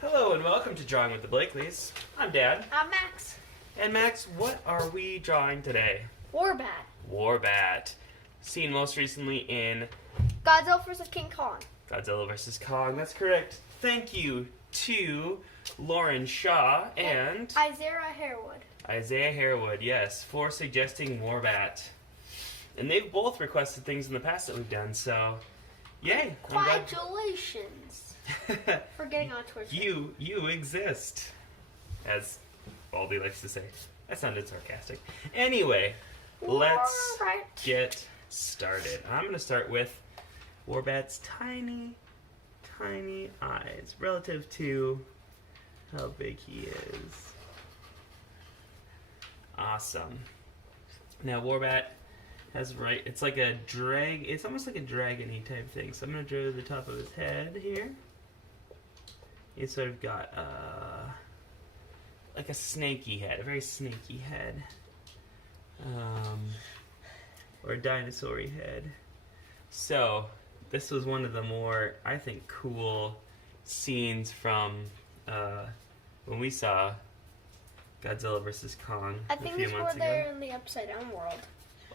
Hello and welcome to Drawing with the Blakeleys. I'm Dad. I'm Max. And Max, what are we drawing today? Warbat. Warbat. Seen most recently in Godzilla vs. King Kong. Godzilla vs. Kong. That's correct. Thank you to Lauren Shaw and Isiah Harewood. Isiah Harewood, yes, for suggesting Warbat. And they've both requested things in the past that we've done, so yay. Congratulations for getting on Twitch. You exist, as Baldy likes to say. That sounded sarcastic. Anyway, let's get started. I'm going to start with Warbat's tiny eyes relative to how big he is. Awesome. Now Warbat has it's like a it's almost like a dragon-y type thing. So I'm going to draw the top of his head here. He's sort of got like a snaky head, a very snaky head. Or a dinosaur-y head. So this was one of the more, I think, cool scenes from when we saw Godzilla vs. Kong I think it's where they're in the Upside Down world.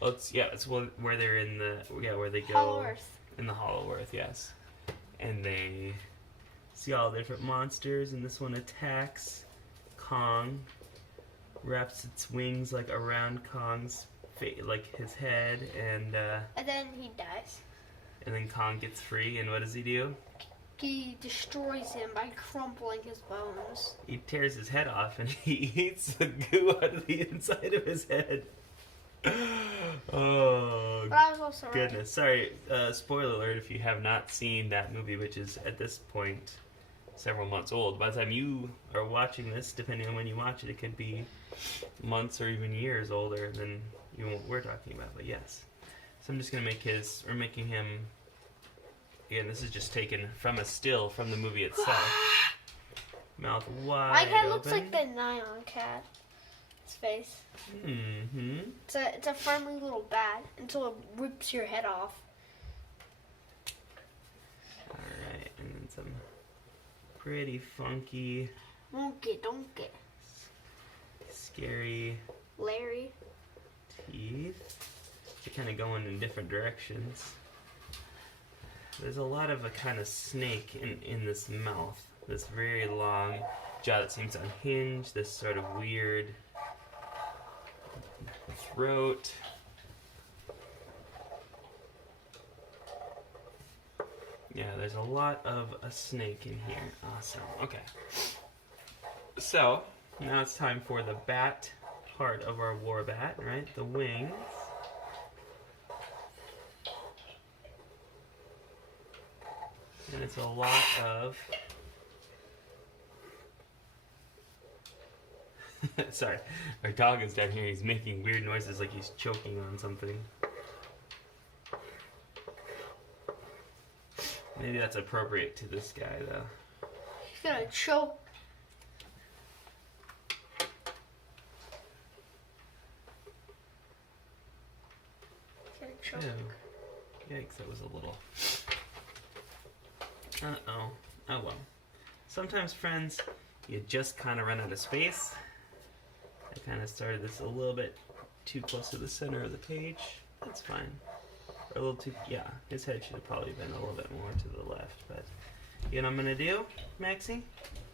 Well, it's where they're in where they go Hollow Earth. In the Hollow Earth, yes. And they see all the different monsters, and this one attacks Kong, wraps its wings like around Kong's like his head, and then he dies. And then Kong gets free, and what does he do? He destroys him by crumpling his bones. He tears his head off, and he eats the goo out of the inside of his head. Oh, but I was also goodness. Right. Sorry, spoiler alert if you have not seen that movie, which is at this point several months old. By the time you are watching this, depending on when you watch it, it could be months or even years older than we're talking about, but yes. So I'm just going to making him, again, this is just taken from a still from the movie itself. Mouth wide My cat open. looks like the Nyan cat. His face. Mm-hmm. It's a friendly little bat until it rips your head off. Alright, and then some pretty funky, Donkey. scary Larry. teeth. They're kind of going in different directions. There's a lot of a kind of snake in this mouth. This very long jaw that seems unhinged. This sort of weird throat. Yeah, there's a lot of a snake in here. Awesome. Okay. So, now it's time for the bat part of our Warbat, right? The wings. And it's a lot of... Sorry, our dog is down here. He's making weird noises like he's choking on something. Maybe that's appropriate to this guy, though. He's gonna choke. Ew. Yikes, that was a little... Uh-oh. Oh well. Sometimes, friends, you just kind of run out of space. I kind of started this a little bit too close to the center of the page. That's fine. Or a little too... Yeah, his head should have probably been a little bit more to the left. But you know what I'm going to do, Maxie?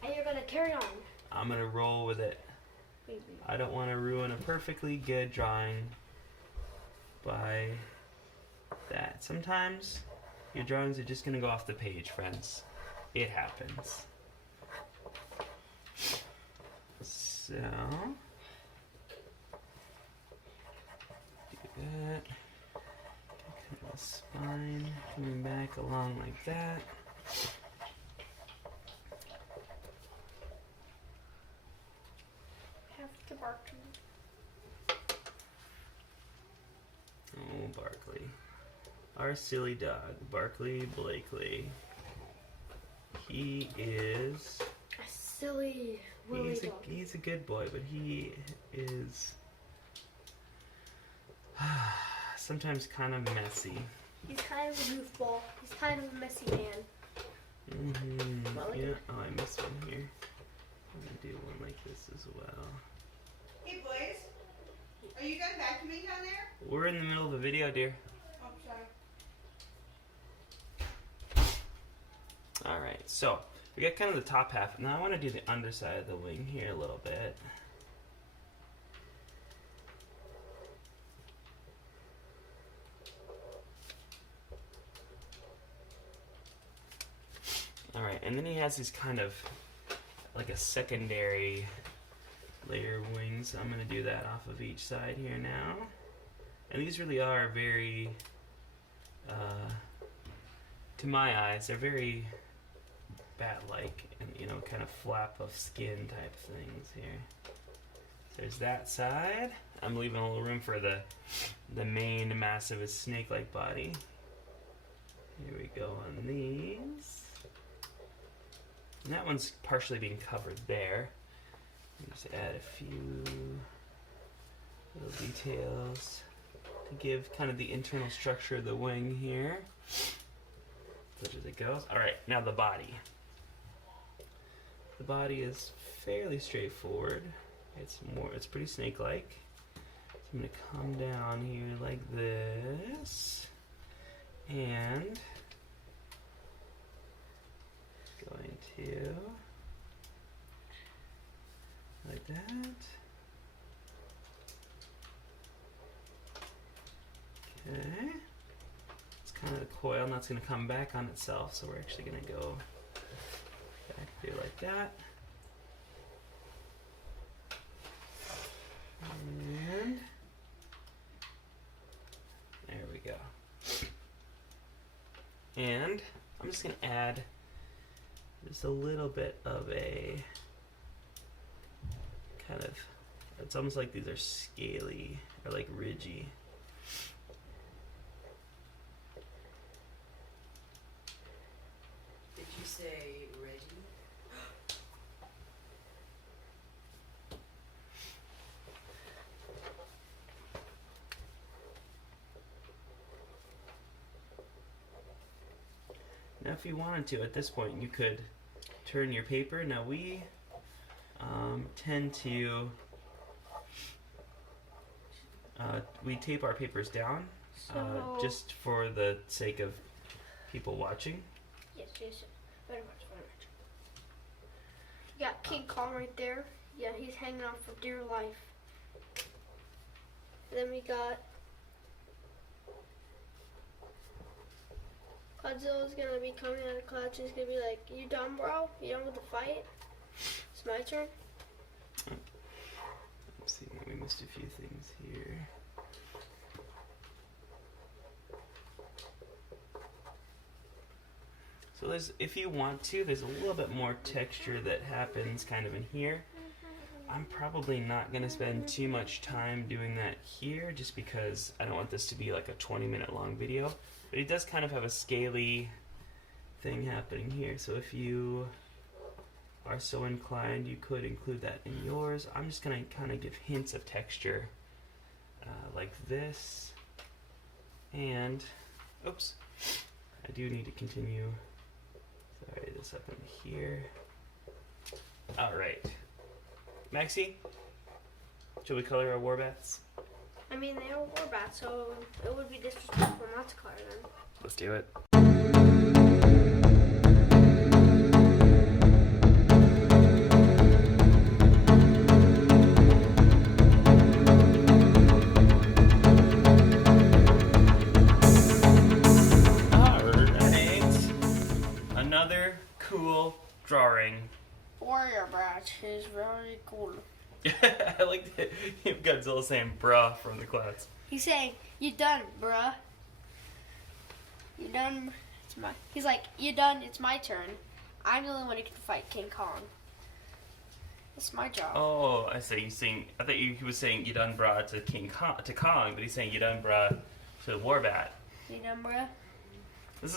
And you're going to carry on. I'm going to roll with it. I don't want to ruin a perfectly good drawing by that. Sometimes your drawings are just going to go off the page, friends. It happens. So, do that. Kind of a spine coming back along like that. Have to bark. Oh, Barkley. Our silly dog, Barkley Blakely. He is... A silly willy dog. He's a good boy, but he is... sometimes kind of messy. He's kind of a goofball. He's kind of a messy man. Yeah. Oh, I missed one here. I'm gonna do one like this as well. Hey boys, are you guys vacuuming down there? We're in the middle of a video, dear. Oh, sorry. Alright, so we got kind of the top half. Now I want to do the underside of the wing here a little bit. Alright, and then he has these kind of like a secondary layer of wings. So I'm going to do that off of each side here now. And these really are very, to my eyes, they're very bat-like and, you know, kind of flap of skin type things here. So there's that side. I'm leaving a little room for the main massive snake-like body. Here we go on these. And that one's partially being covered there. Just add a few little details to give kind of the internal structure of the wing here. Such as it goes. Alright, now the body. The body is fairly straightforward. It's pretty snake-like. So I'm going to come down here like this. And going to like that. Okay. It's kind of the coil, and that's going to come back on itself, so we're actually going to go back through like that. And there we go. And I'm just going to add just a little bit of a kind of, it's almost like these are scaly or like ridgy. Did you say Reggie? Now if you wanted to, at this point, you could turn your paper. Now we tend to, we tape our papers down So just for the sake of people watching. yes, very much, very much. You got King Kong right there. Yeah, he's hanging on for dear life. And then we got Godzilla's gonna be coming out of clouds. He's gonna be like, "You done, bro? You done with the fight? It's my turn." Let's see, we missed a few things here. So there's, if you want to, there's a little bit more texture that happens kind of in here. I'm probably not going to spend too much time doing that here just because I don't want this to be like a 20-minute long video. But it does kind of have a scaly thing happening here. So if you are so inclined, you could include that in yours. I'm just going to kind of give hints of texture like this. And, oops, I do need to continue. Sorry, this up in here. Alright. Maxie, should we color our Warbats? I mean, they are Warbat, so it would be disrespectful not to color them. Let's do it. Alright. Another cool drawing. Warrior Brat is very cool. I like that Godzilla saying bruh from the clouds. He's saying, "You done, bruh? You done? It's my." He's like, "You done? It's my turn. I'm the only one who can fight King Kong. It's my job." Oh, I see. I thought he was saying you done bruh to Kong, but he's saying you done bruh to Warbat. You done, bruh? This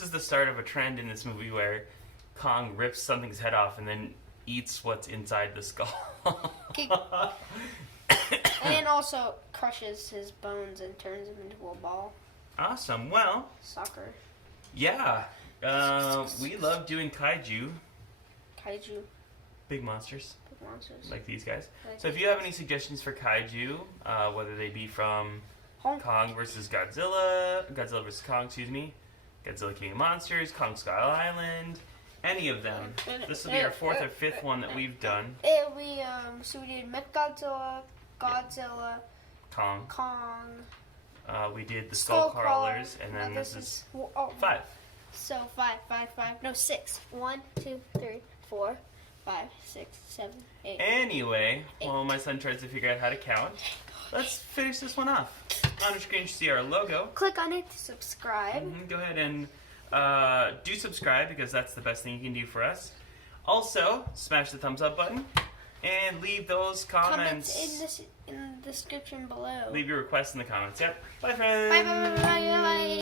is the start of a trend in this movie where Kong rips something's head off and then eats what's inside the skull. And then also crushes his bones and turns him into a ball. Awesome. Well, Soccer. yeah. We love doing kaiju, Kaiju. big monsters Big monsters. like these guys. Like So if you have any suggestions for kaiju, whether they be from Hong Kong versus Godzilla, Godzilla versus Kong, excuse me, Godzilla King of Monsters, Kong Skull Island, any of them. This will be our 4th or 5th one that we've done. So we did Godzilla, Kong. Kong. We did the Skull Crawlers, and then this is 5. So 5. No, 6. 1, 2, 3, 4, 5, 6, 7, 8. Anyway, while my son tries to figure out how to count, let's finish this one off. On the screen, you see our logo. Click on it to subscribe. Go ahead and do subscribe, because that's the best thing you can do for us. Also, smash the thumbs up button and leave those comments. In the description below. Leave your requests in the comments. Yep. Bye, friends. Bye.